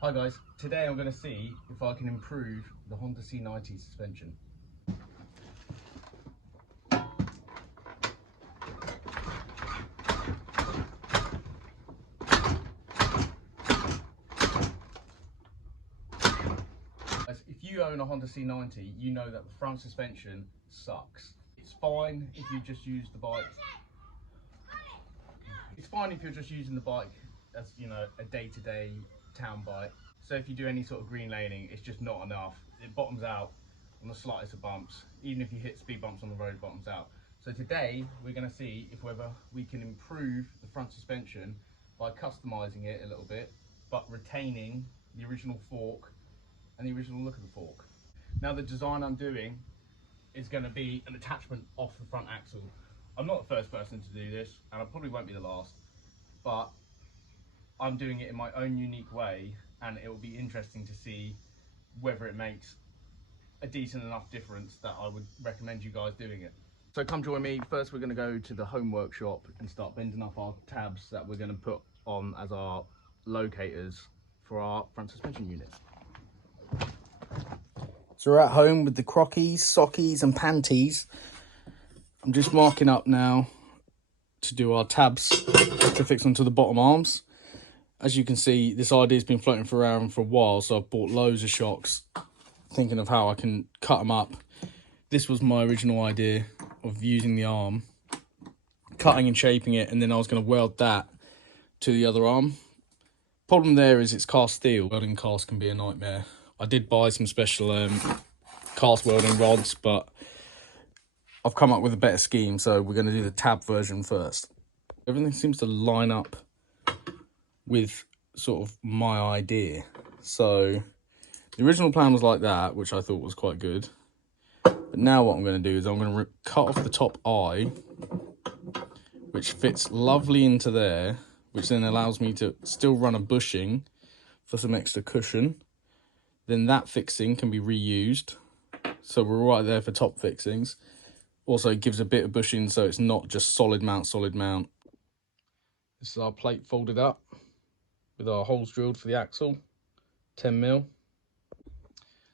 Hi guys, today I'm going to see if I can improve the Honda C90 suspension. If you own a Honda C90, you know that the front suspension sucks. It's fine if you just use the bike. It's fine if you're just using the bike as, you know, a day-to-day town bike. So if you do any sort of green laning, it's just not enough. It bottoms out on the slightest of bumps. Even if you hit speed bumps on the road, it bottoms out. So today we're going to see if whether we can improve the front suspension by customizing it a little bit, but retaining the original fork and the original look of the fork. Now the design I'm doing is going to be an attachment off the front axle. I'm not the first person to do this, and I probably won't be the last, but I'm doing it in my own unique way, and it will be interesting to see whether it makes a decent enough difference that I would recommend you guys doing it. So come join me. First we're going to go to the home workshop and start bending up our tabs that we're going to put on as our locators for our front suspension unit. So we're at home with the crockies, sockies and panties. I'm just marking up now to do our tabs to fix onto the bottom arms. As you can see, this idea's been floating around for a while, so I've bought loads of shocks, thinking of how I can cut them up. This was my original idea of using the arm, cutting and shaping it, and then I was going to weld that to the other arm. Problem there is it's cast steel. Welding cast can be a nightmare. I did buy some special cast welding rods, but I've come up with a better scheme, so we're going to do the tab version first. Everything seems to line up with sort of my idea. So the original plan was like that, which I thought was quite good. But now what I'm going to do is I'm going to cut off the top eye, which fits lovely into there, which then allows me to still run a bushing for some extra cushion. Then that fixing can be reused, so we're right there for top fixings. Also it gives a bit of bushing, so it's not just solid mount, solid mount. This is our plate folded up with our holes drilled for the axle, 10mm.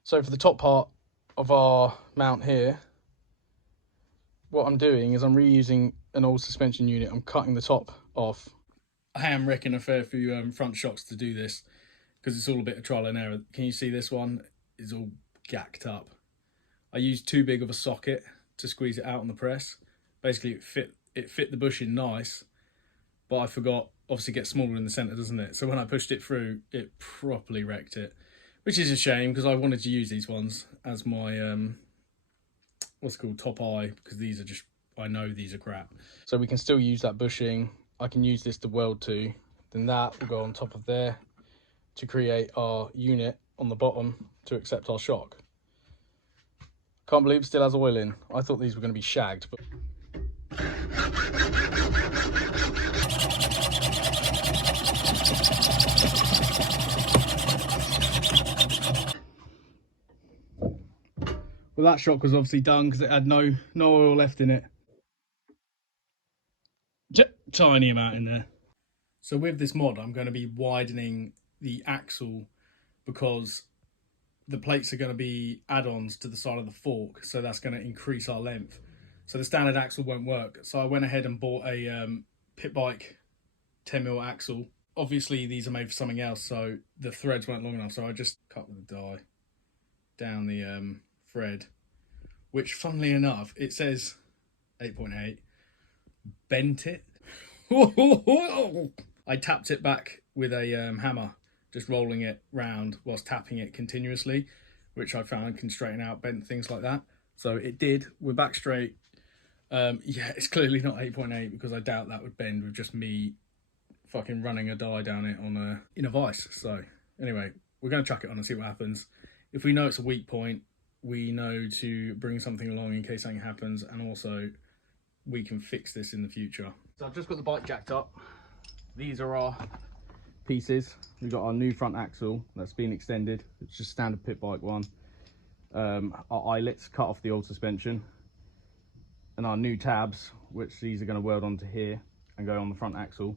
So for the top part of our mount here, what I'm doing is I'm reusing an old suspension unit. I'm cutting the top off. I am wrecking a fair few front shocks to do this, because it's all a bit of trial and error. Can you see this one is all gacked up? I used too big of a socket to squeeze it out on the press. Basically it fit the bushing nice, but I forgot, obviously it gets smaller in the centre, doesn't it? So when I pushed it through, it properly wrecked it, which is a shame, because I wanted to use these ones as my what's it called, top eye, because these are just, I know these are crap. So we can still use that bushing. I can use this to weld to, then that will go on top of there to create our unit on the bottom to accept our shock. Can't believe it still has oil in. I thought these were going to be shagged, but well, that shock was obviously done because it had no oil left in it. Tiny amount in there. So with this mod, I'm going to be widening the axle because the plates are going to be add-ons to the side of the fork, so that's going to increase our length. So the standard axle won't work. So I went ahead and bought a pit bike 10mm axle. Obviously these are made for something else, so the threads weren't long enough, so I just cut with the die down the thread, which funnily enough it says 8.8. Bent it. I tapped it back with a hammer, just rolling it round whilst tapping it continuously, which I found can straighten out bent things like that. So it did. We're back straight. Yeah, it's clearly not 8.8 because I doubt that would bend with just me fucking running a die down it on in a vise. So anyway, we're going to chuck it on and see what happens. If we know it's a weak point, we know to bring something along in case something happens, and also we can fix this in the future. So I've just got the bike jacked up. These are our pieces. We've got our new front axle that's been extended. It's just standard pit bike one. Our eyelets cut off the old suspension, and our new tabs, which these are going to weld onto here and go on the front axle.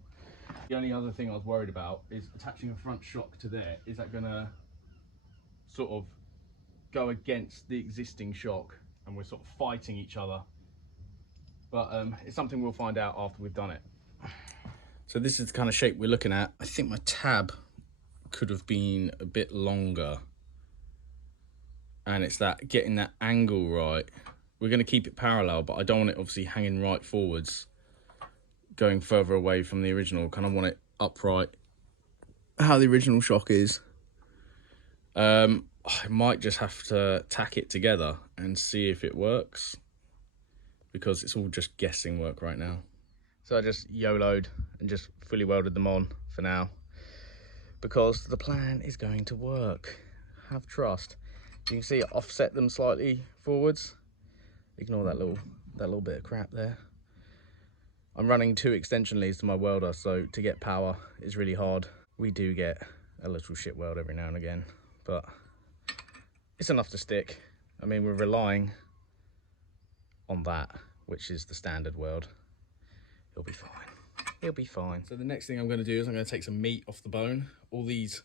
The only other thing I was worried about is attaching a front shock to there. Is that gonna sort of go against the existing shock and we're sort of fighting each other? But it's something we'll find out after we've done it. So this is the kind of shape we're looking at. I think my tab could have been a bit longer, and it's that getting that angle right. We're going to keep it parallel, but I don't want it obviously hanging right forwards, going further away from the original. Kind of want it upright, how the original shock is. I might just have to tack it together and see if it works, because it's all just guessing work right now. So I just YOLO'd and just fully welded them on for now, because the plan is going to work. Have trust. You can see it offset them slightly forwards. Ignore that little bit of crap there. I'm running 2 extension leads to my welder, so to get power is really hard. We do get a little shit weld every now and again, but it's enough to stick. I mean, we're relying on that, which is the standard weld. It'll be fine. It'll be fine. So the next thing I'm going to do is I'm going to take some meat off the bone. All these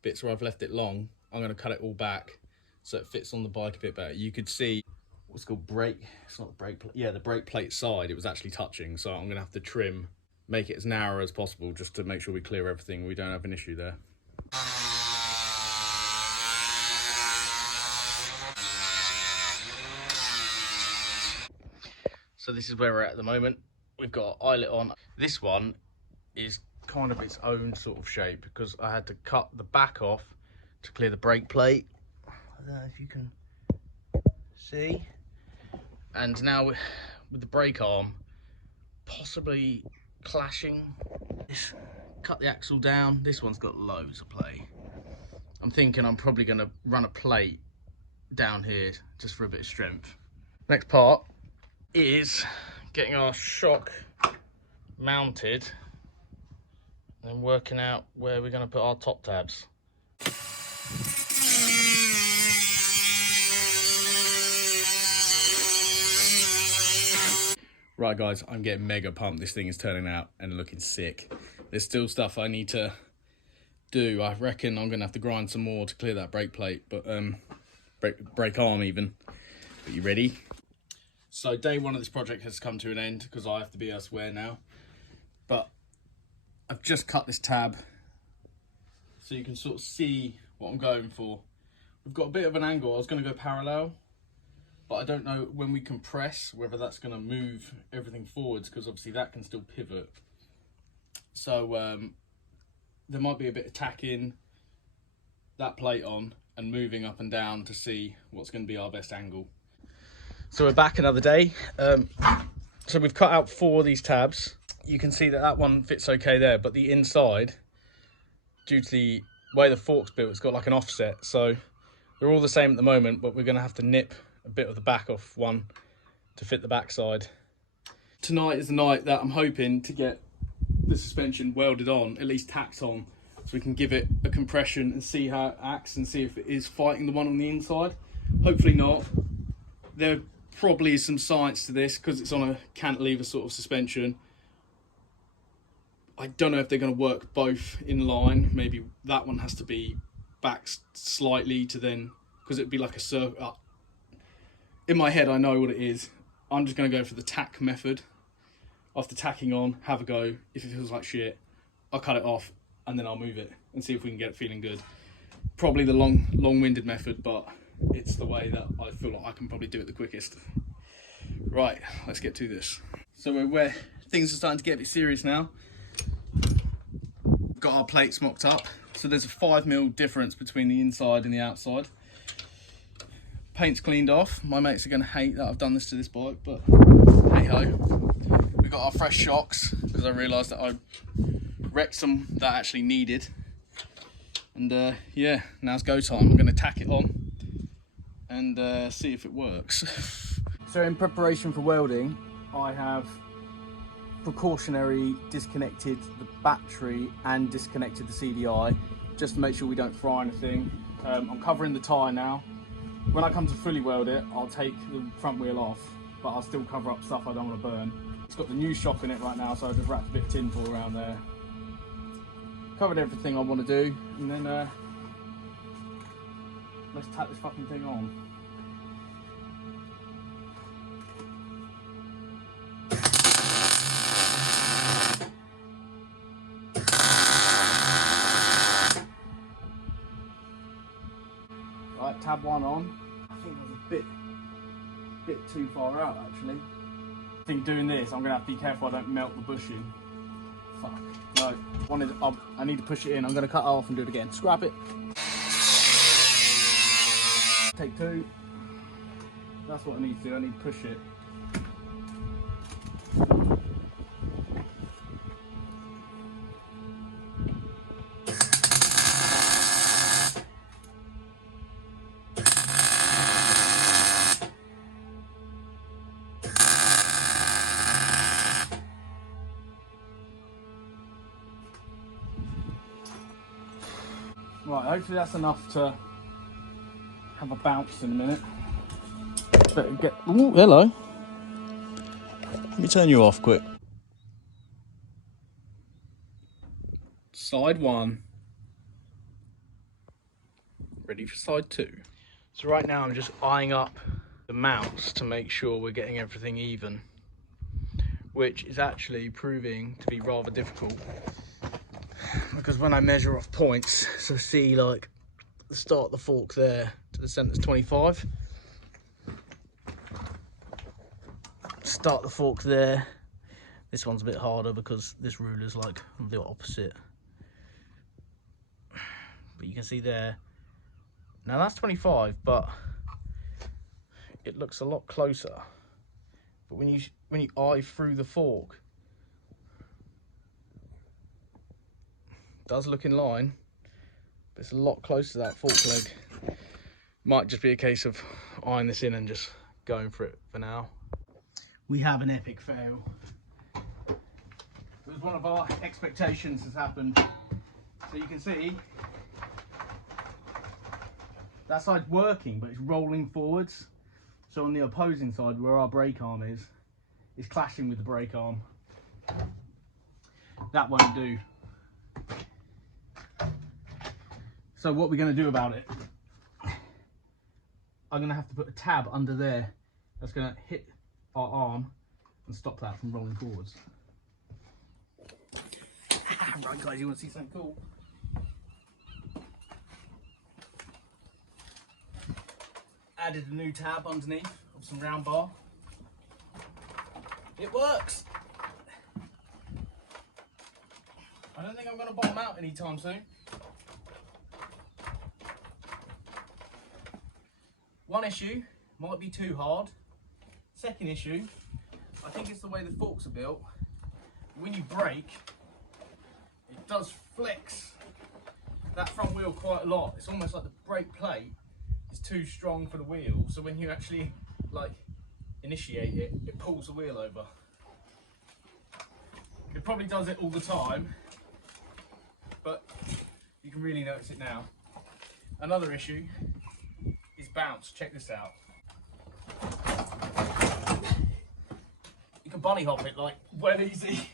bits where I've left it long, I'm going to cut it all back so it fits on the bike a bit better. You could see what's called brake. It's not the brake plate. Yeah, the brake plate side, it was actually touching. So I'm going to have to trim, make it as narrow as possible just to make sure we clear everything. We don't have an issue there. So this is where we're at the moment. We've got our eyelet on. This one is kind of its own sort of shape because I had to cut the back off to clear the brake plate. I don't know if you can see. And now with the brake arm possibly clashing, cut the axle down. This one's got loads of play. I'm thinking I'm probably going to run a plate down here just for a bit of strength. Next part is getting our shock mounted and then working out where we're going to put our top tabs. Right guys, I'm getting mega pumped. This thing is turning out and looking sick. There's still stuff I need to do. I reckon I'm going to have to grind some more to clear that brake plate, but brake arm even. But you ready? So day 1 of this project has come to an end because I have to be elsewhere now. But I've just cut this tab so you can sort of see what I'm going for. We've got a bit of an angle. I was going to go parallel, but I don't know when we compress whether that's going to move everything forwards, because obviously that can still pivot. So there might be a bit of tacking that plate on and moving up and down to see what's going to be our best angle. So we're back another day. So we've cut out 4 of these tabs. You can see that that one fits okay there, but the inside, due to the way the fork's built, it's got like an offset. So they're all the same at the moment, but we're going to have to nip a bit of the back off one to fit the backside. Tonight is the night that I'm hoping to get the suspension welded on, at least tacked on, so we can give it a compression and see how it acts and see if it is fighting the one on the inside. Hopefully not. There probably is some science to this because it's on a cantilever sort of suspension. I don't know if they're going to work both in line. Maybe that one has to be back slightly to then, because it'd be like a circle. In my head I know what it is. I'm just going to go for the tack method. After tacking on, have a go. If it feels like shit, I'll cut it off and then I'll move it and see if we can get it feeling good. Probably the long-winded method, but it's the way that I feel like I can probably do it the quickest. Right, let's get to this. So we're where things are starting to get a bit serious now. We've got our plates mocked up. So there's a 5mm difference between the inside and the outside. Paint's cleaned off. My mates are going to hate that I've done this to this bike, but hey ho. We've got our fresh shocks because I realised that I wrecked some that I actually needed. And yeah, now's go time. I'm going to tack it on and see if it works. So in preparation for welding, I have precautionary disconnected the battery and disconnected the CDI just to make sure we don't fry anything. I'm covering the tyre now. When I come to fully weld it, I'll take the front wheel off, but I'll still cover up stuff I don't want to burn. It's got the new shock in it right now, so I just wrapped a bit of tin foil around there. covered everything I want to do, and then let's tap this fucking thing on. Right, tab 1 on. I think I was a bit too far out actually. I think doing this, I'm gonna have to be careful I don't melt the bushing. Fuck. No, I need to push it in. I'm gonna cut it off and do it again. Scrap it. Take 2. That's what I need to do. I need to push it. Right, hopefully that's enough to have a bounce in a minute. Better get. Ooh, hello. Let me turn you off quick. Side 1. Ready for side 2. So right now I'm just eyeing up the mounts to make sure we're getting everything even, which is actually proving to be rather difficult. Because when I measure off points, so see like the start of the fork there to the centre's 25. Start the fork there. This one's a bit harder because this ruler's like the opposite. But you can see there. Now that's 25, but it looks a lot closer. But when you eye through the fork, it does look in line, but it's a lot closer to that fork leg. Might just be a case of eyeing this in and just going for it for now. We have an epic fail. It was one of our expectations has happened. So you can see that side's working, but it's rolling forwards. So on the opposing side, where our brake arm is clashing with the brake arm. That won't do. So what we're going to do about it, I'm going to have to put a tab under there that's going to hit our arm and stop that from rolling forwards. Right guys, you want to see something cool? Added a new tab underneath of some round bar. It works! I don't think I'm going to bottom out anytime soon. One issue, might be too hard. Second issue, I think it's the way the forks are built. When you brake, it does flex that front wheel quite a lot. It's almost like the brake plate is too strong for the wheel, so when you actually like initiate it, it pulls the wheel over. It probably does it all the time, but you can really notice it now. Another issue is bounce. Check this out. You can bunny hop it like well easy.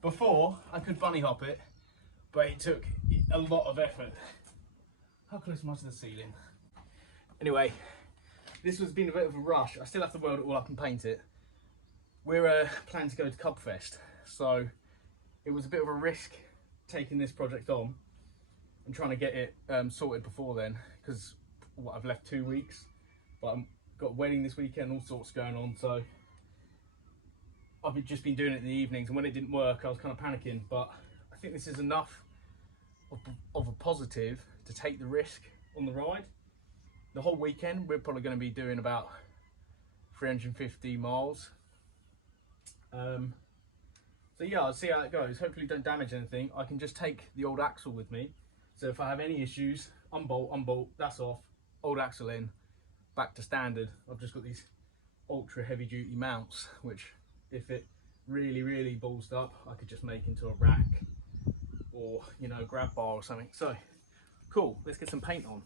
Before I could bunny hop it, but it took a lot of effort. How close am I to the ceiling? Anyway, this has been a bit of a rush. I still have to weld it all up and paint it. We're planning to go to Cubfest, so it was a bit of a risk taking this project on and trying to get it sorted before then, because I've left 2 weeks, but I've got a wedding this weekend, all sorts going on, so I've just been doing it in the evenings, and when it didn't work I was kind of panicking, but I think this is enough of a positive to take the risk on the ride. The whole weekend we're probably going to be doing about 350 miles. So yeah, I'll see how it goes. Hopefully don't damage anything. I can just take the old axle with me, so if I have any issues, unbolt, that's off, old axle in, back to standard. I've just got these ultra heavy duty mounts, which if it really ballsed up, I could just make into a rack or, you know, grab bar or something. So cool, let's get some paint on.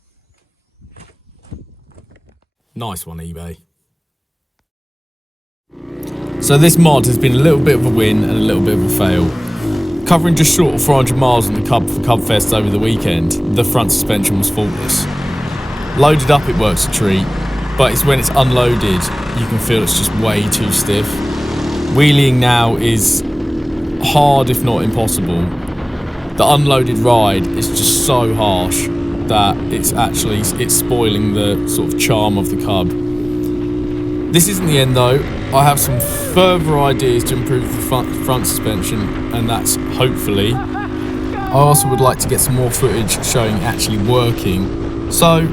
Nice one, eBay. So this mod has been a little bit of a win and a little bit of a fail. Covering just short of 400 miles on the Cub for Cubfest over the weekend, the front suspension was faultless. Loaded up it works a treat, but it's when it's unloaded you can feel it's just way too stiff. Wheeling now is hard if not impossible. The unloaded ride is just so harsh that it's spoiling the sort of charm of the Cub. This isn't the end though. I have some further ideas to improve the front suspension, and that's hopefully. I also would like to get some more footage showing it actually working. So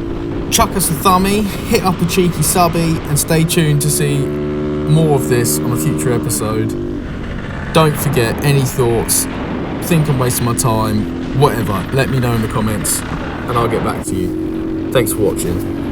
chuck us a thumbie, hit up a cheeky subby, and stay tuned to see more of this on a future episode. Don't forget, any thoughts, think I'm wasting my time, whatever, let me know in the comments and I'll get back to you. Thanks for watching.